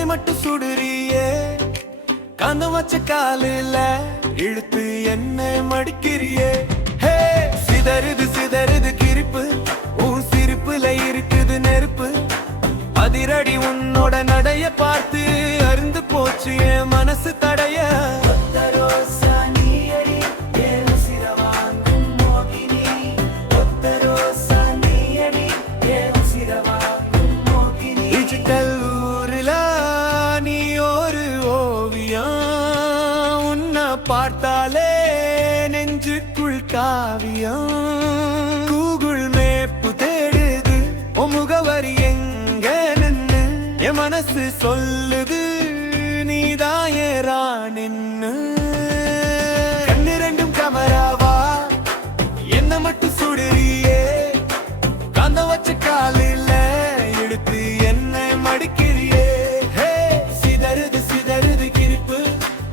என்னை மட்டும் சுடுறியே காந்தம் வச்ச காலில இழுத்து என்னை மடிக்கிறியே ஹே சிதறுது சிதறுது கிரிப்பு உன் சிரிப்புல இருக்குது நெருப்பு அதிரடி உன்னோட நடைய பார்த்து அருந்து போச்சு என் மனசு தடைய பார்த்தாலே நெஞ்சுக்குள் காவியம் கூகுள் மேப்பு தேடுது உன் முகவரி எங்க நின்னு என் மனசு சொல்லுது நீதான் ஏறா நின்னு கண்ணு ரெண்டும் கமராவா என்ன மட்டும் சுடுறியே காந்தம் வச்ச காலில எடுத்து என்னை மடிக்கிறியே ஹே சிதறுது சிதறுது கிரிப்பு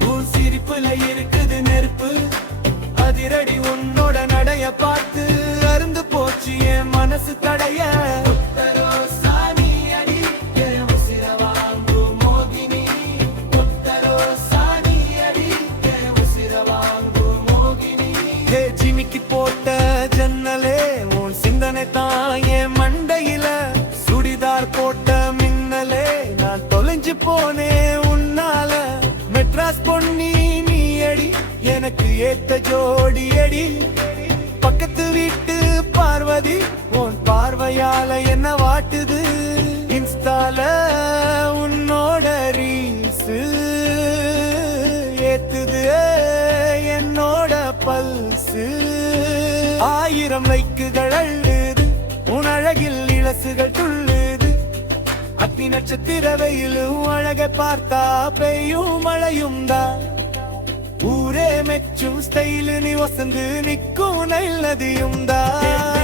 உன் சிரிப்புல இருக்குது நெருப்பு அதிரடி உன்னோட நடைய பார்த்து அருந்து போச்சு என் மனசு தடைய ஜிமிக்கி போட்ட ஜன்னலே உன் சிந்தனை தான் என் மண்டையில சுடிதார் போட்ட மின்னலே நான் தொலைஞ்சு போனேன் உன்னால மெட்ராஸ் பொன்னி நீ அடி எனக்கு ஏத்த ஜோடி அடி பக்கத்து வீட்டு பார்வதி உன் பார்வையால என்ன வாட்டுது இன்ஸ்டால உன்னோட ரீல்ஸ் ஏத்துது என்னோட பல்சு 1000 லைக்குகள் அள்ளுது உன் அழகில் இலசுகள் துள்ளுது அக்னி நட்சத்திர வெயிலும் அழகை பார்த்தா பெய்யும் மழையும் தான் ஊரே மெச்சும் ஸ்டைலு நீ வசந்து நிற்கும் நதியும் தான்